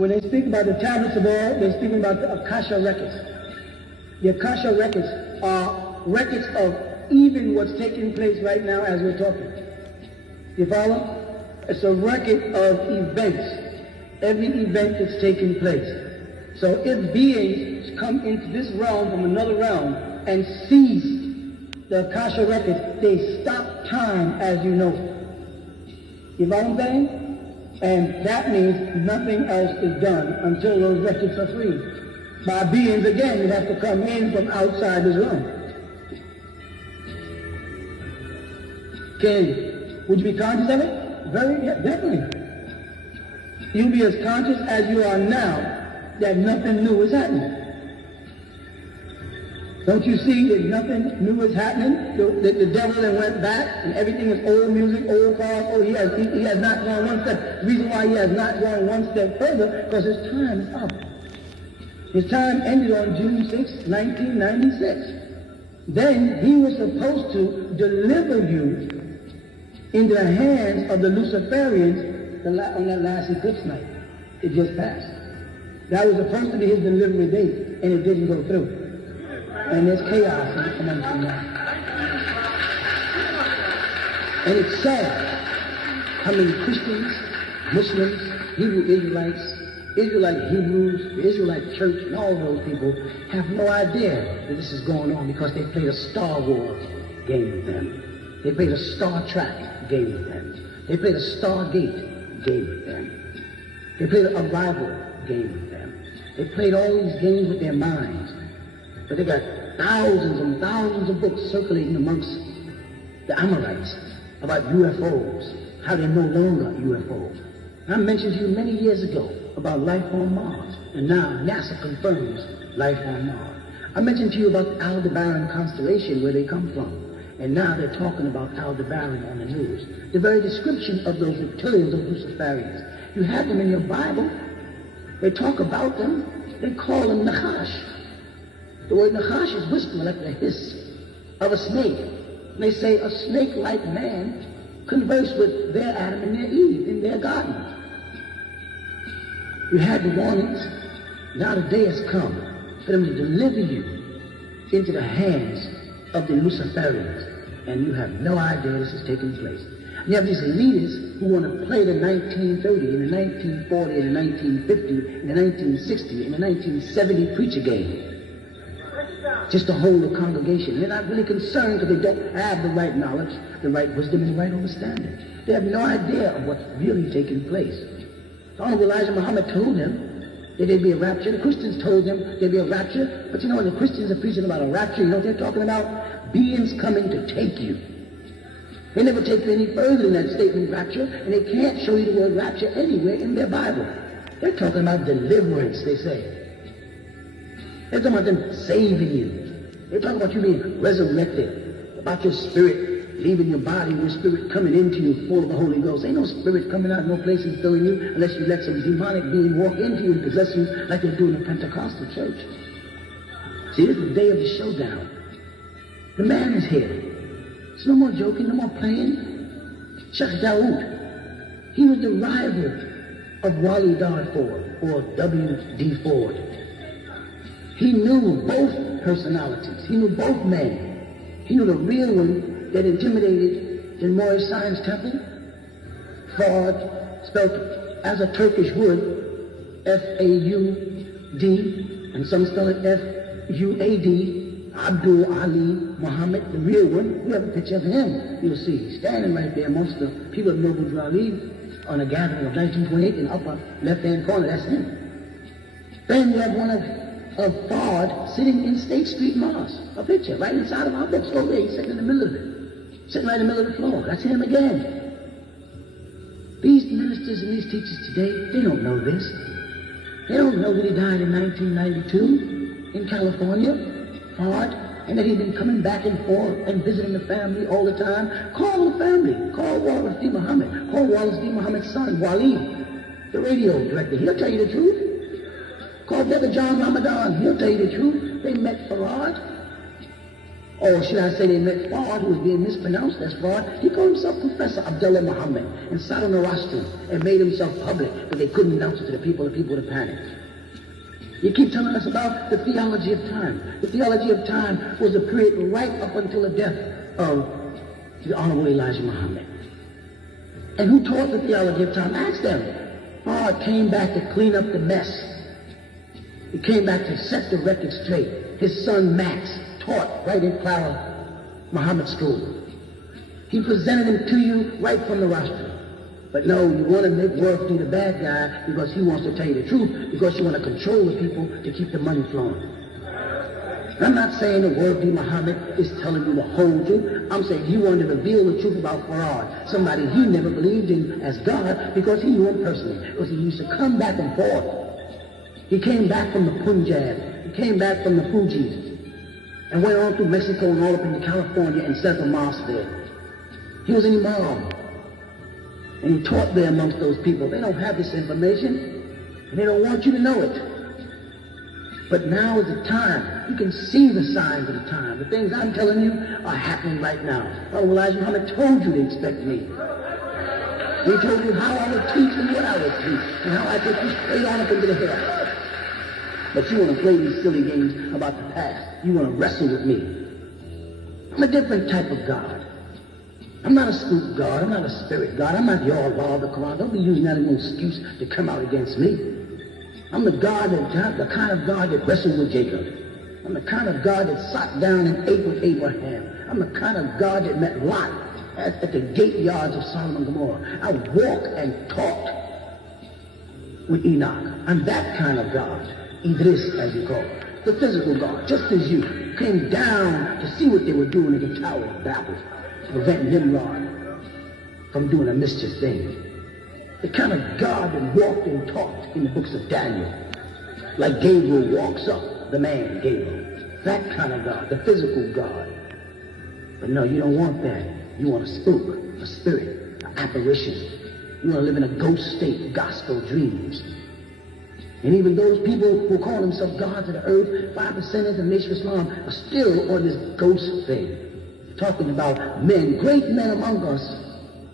When they speak about the tablets of oil, they're speaking about the Akasha records. The Akasha records are records of even what's taking place right now as we're talking. You follow? It's a record of events. Every event that's taking place. So if beings come into this realm from another realm and seize the Akasha records, they stop time as you know. You follow what I'm saying? And that means nothing else is done until those records are free. By beings, again, you have to come in from outside this realm. Okay, would you be conscious of it? Very, yeah, definitely. You'll be as conscious as you are now that nothing new is happening. Don't you see that nothing new is happening? The devil then went back and everything is old music, old cars. Oh, he has not gone one step. The reason why he has not gone one step further, because his time is up. His time ended on June 6, 1996. Then he was supposed to deliver you into the hands of the Luciferians on that last eclipse night. It just passed. That was supposed to be his delivery date, and it didn't go through. And there's chaos amongst them now. And it's sad how many Christians, Muslims, Hebrew Israelites, Israelite Hebrews, the Israelite church, and all those people have no idea that this is going on because they played a Star Wars game with them. They played a Star Trek game with them. They played a Stargate game with them. They played a Arrival game with them. They played all these games with their minds. But they got thousands and thousands of books circulating amongst the Amorites about UFOs, how they're no longer UFOs. I mentioned to you many years ago about life on Mars, and now NASA confirms life on Mars. I mentioned to you about the Aldebaran constellation, where they come from, and now they're talking about Aldebaran on the news. The very description of those reptilians, those Luciferians, you have them in your Bible. They talk about them. They call them Nachash. The word Nachash is whisper, like the hiss of a snake. And they say a snake-like man conversed with their Adam and their Eve in their garden. You had the warnings. Now the day has come for them to deliver you into the hands of the Luciferians. And you have no idea this is taking place. You have these leaders who want to play the 1930 and the 1940 and the 1950 and the 1960 and the 1970 preacher game. Just to hold the congregation. They're not really concerned because they don't have the right knowledge, the right wisdom, and the right understanding. They have no idea of what's really taking place. The Honorable Elijah Muhammad told them that there'd be a rapture. The Christians told them there'd be a rapture. But you know, when the Christians are preaching about a rapture, you know what they're talking about? Beings coming to take you. They never take you any further than that statement, rapture, and they can't show you the word rapture anywhere in their Bible. They're talking about deliverance, they say. They're talking about them saving you. They're talking about you being resurrected, about your spirit leaving your body and your spirit coming into you full of the Holy Ghost. Ain't no spirit coming out, no place and filling you unless you let some demonic being walk into you and possess you like they do in the Pentecostal church. See, this is the day of the showdown. The man is here. It's no more joking, no more playing. Sheikh Dawood, he was the rival of Wally Ford or W.D. Ford. He knew both personalities. He knew both men. He knew the real one that intimidated in Moorish Science Temple. Ford, spelled as a Turkish would, F-A-U-D, and some spell it F-U-A-D. Abdul Ali Muhammad, the real one. We have a picture of him. You'll see. He's standing right there amongst the people of Noble Drali on a gathering of 1928 in the upper left-hand corner. That's him. Then you have one of Ford sitting in State Street Mosque. A picture right inside of our bookstore there. He's sitting in the middle of it. Sitting right in the middle of the floor. That's him again. These ministers and these teachers today, they don't know this. They don't know that he died in 1992 in California. Ford, and that he'd been coming back and forth and visiting the family all the time. Call the family. Call Wallace D. Muhammad. Call Wallace D. Muhammad's son, Wali, the radio director. He'll tell you the truth. Call Brother John Ramadan. He'll tell you the truth. They met Farad. Or should I say they met Fard, who was being mispronounced as Fard. He called himself Professor Abdullah Muhammad and sat on the rostrum and made himself public, but they couldn't announce it to the people would have panicked. You keep telling us about the theology of time. The theology of time was a period right up until the death of the Honorable Elijah Muhammad. And who taught the theology of time? Ask them. Fard came back to clean up the mess. He came back to set the record straight. His son Max taught right in Clara Muhammad School. He presented him to you right from the rostrum. But no, you want to make Worth do the bad guy because he wants to tell you the truth, because you want to control the people to keep the money flowing. I'm not saying that Worth Muhammad is telling you the whole truth. I'm saying he wanted to reveal the truth about Farad, somebody he never believed in as God, because he knew him personally. Because he used to come back and forth. He came back from the Punjab. He came back from the Fugees and went on through Mexico and all up into California and set up a mosque there. He was an imam. And he taught there amongst those people. They don't have this information, and they don't want you to know it. But now is the time. You can see the signs of the time. The things I'm telling you are happening right now. Oh, Elijah Muhammad told you to expect me. He told you how I would teach and what I would teach, and how I take you straight on up into the hereafter. But you want to play these silly games about the past. You want to wrestle with me. I'm a different type of God. I'm not a spook God. I'm not a spirit God. I'm not your law of the Quran. Don't be using that as an excuse to come out against me. I'm the God the kind of God that wrestled with Jacob. I'm the kind of God that sat down and ate with Abraham. I'm the kind of God that met Lot at the gate yards of Sodom and Gomorrah. I walked and talked with Enoch. I'm that kind of God. Idris, as you call it. The physical God, just as you came down to see what they were doing in the Tower of Babel, to prevent Nimrod from doing a mischief thing. The kind of God that walked and talked in the books of Daniel, like Gabriel walks up, the man Gabriel. That kind of God, the physical God. But no, you don't want that. You want a spook, a spirit, an apparition. You want to live in a ghost state, gospel dreams. And even those people who call themselves gods of the earth, 5% of the Nation of Islam, are still on this ghost thing. Talking about men, great men among us,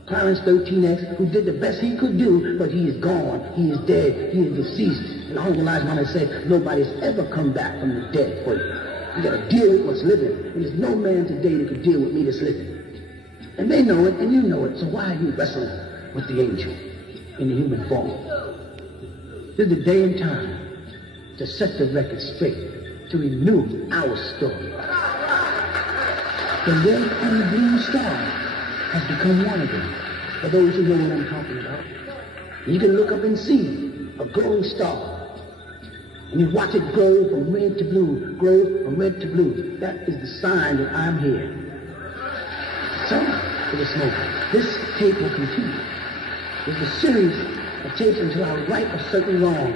Clarence 13X, who did the best he could do, but he is gone, he is dead, he is deceased. And Honorable Elijah Muhammad said, nobody's ever come back from the dead for you. You got to deal with what's living. And there's no man today that could deal with me that's living. And they know it, and you know it, so why are you wrestling with the angel in the human form? This is the day and time to set the record straight, to renew our story. The red and the blue star has become one of them, for those who know what I'm talking about. You can look up and see a glowing star, and you watch it glow from red to blue, glow from red to blue. That is the sign that I'm here. So, for this moment, this tape will continue. There's a series of tapes until I right a certain wrong,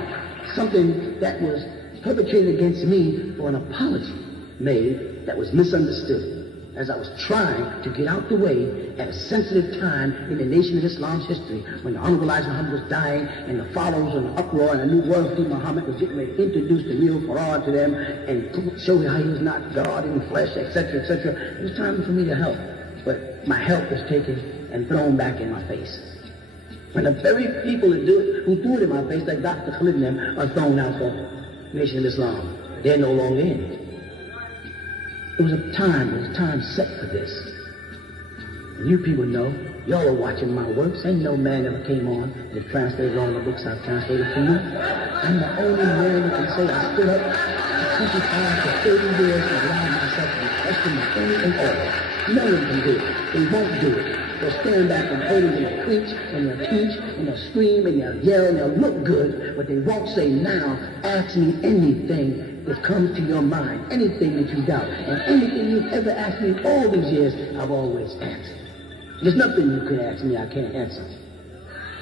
something that was perpetrated against me for an apology made that was misunderstood, as I was trying to get out the way at a sensitive time in the Nation of Islam's history, when the Honorable Elijah Muhammad was dying and the followers and the uproar and the new World Muhammad was getting ready to introduce the real Farad to them and show how he was not God in the flesh, etc., etc. It was time for me to help, but my help was taken and thrown back in my face. When the very people who threw it in my face, like Dr. Khalid and them, are thrown out for Nation of Islam. They're no longer in it. It was a time set for this. And you people know, y'all are watching my works. Ain't no man ever came on that translated all the books I've translated for you. I'm the only man that can say I stood up for 25 to 30 years and allowed myself to be questioned by any and all. No one can do it. They won't do it. They'll stand back and hold it and they'll preach and they'll teach and they'll scream and they'll yell and they'll look good, but they won't say, now ask me anything that comes to your mind, anything that you doubt. And anything you've ever asked me all these years, I've always answered. There's nothing you could ask me I can't answer.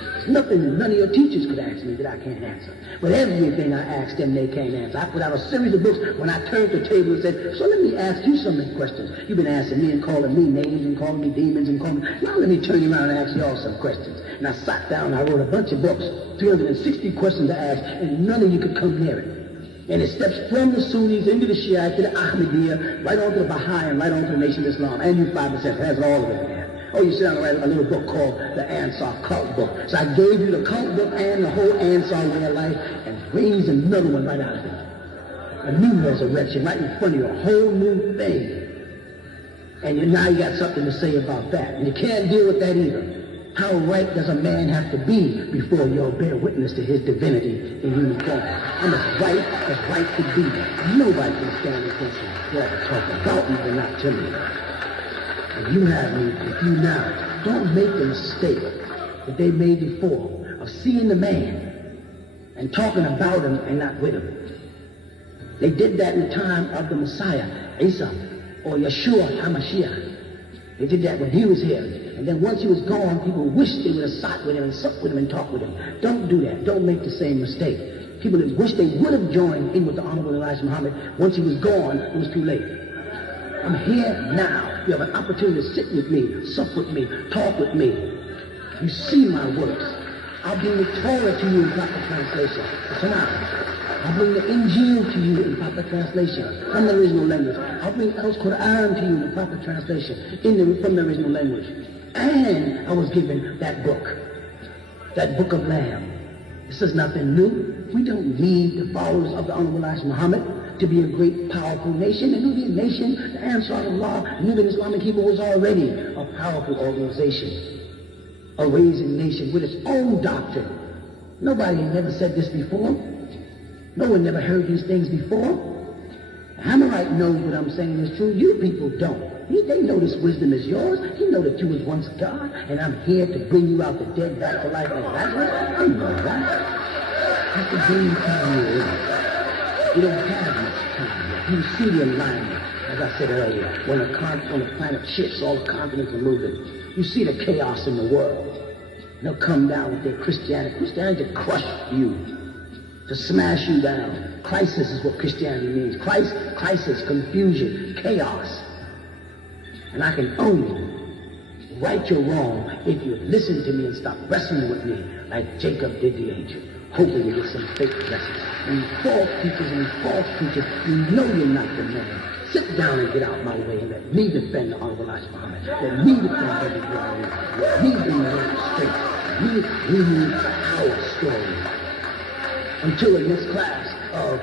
There's nothing none of your teachers could ask me that I can't answer. But everything I ask them, they can't answer. I put out a series of books when I turned to the table and said, so let me ask you some questions. You've been asking me and calling me names and calling me demons and calling me... Now let me turn you around and ask you all some questions. And I sat down and I wrote a bunch of books, 360 questions to ask, and none of you could come near it. And it steps from the Sunnis into the Shia to the Ahmadiyya, right on to the Baha'i, and right on to the Nation of Islam. And you 5% has all of it there. Oh, you sit down and write a little book called the Ansar Cult Book. So I gave you the cult book and the whole Ansar way of life, and raised another one right out of it. A new resurrection right in front of you, a whole new thing. And now you got something to say about that. And you can't deal with that either. How right does a man have to be before you'll bear witness to his divinity in human form? I'm as right could be. Nobody can stand against me. You'll talk about me, but not to me. And you have me with you now. Don't make the mistake that they made before of seeing the man and talking about him and not with him. They did that in the time of the Messiah, Isa, or Yeshua HaMashiach. They did that when he was here. And then once he was gone, people wished they would have sat with him and supped with him and talked with him. Don't do that. Don't make the same mistake. People that wish they would have joined in with the Honorable Elijah Muhammad. Once he was gone, it was too late. I'm here now. You have an opportunity to sit with me, sup with me, talk with me. You see my works. I'll bring the Torah to you in proper translation. Tonight. I'll bring the Injil to you in proper translation from the original language. I'll bring Al Quran to you in proper translation from the original language. And I was given that book of Lamb. This is nothing new. We don't need the followers of the Honorable Elijah Muhammad to be a great, powerful nation. The Nubian nation, the Ansar Allah, Nubian Islamic Hebrew was already a powerful organization, a raising nation with its own doctrine. Nobody had never said this before. No one never heard these things before. Hammerite knows what I'm saying is true. You people don't. They know this wisdom is yours. You know that you was once God, and I'm here to bring you out the dead back to life like Lazarus. You know that. That's the game time you're in. You don't have much time yet. You see the alignment, as I said earlier. When the planet shifts, all the continents are moving. You see the chaos in the world. They'll come down with their Christianity. Christianity to crush you, to smash you down. Crisis is what Christianity means. Crisis, confusion, chaos. And I can only right your wrong if you listen to me and stop wrestling with me like Jacob did the angel, hoping to get some fake blessings. And you false teachers and false preachers, you know you're not the man. Sit down and get out my way and let me defend the Honorable Elijah Muhammad. Let me defend every ground. Let me bring the word straight. Let me read our story. Until the next class of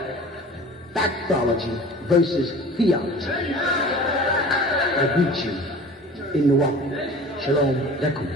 factology versus theology. I greet you in Milwaukee. Shalom Aleichem.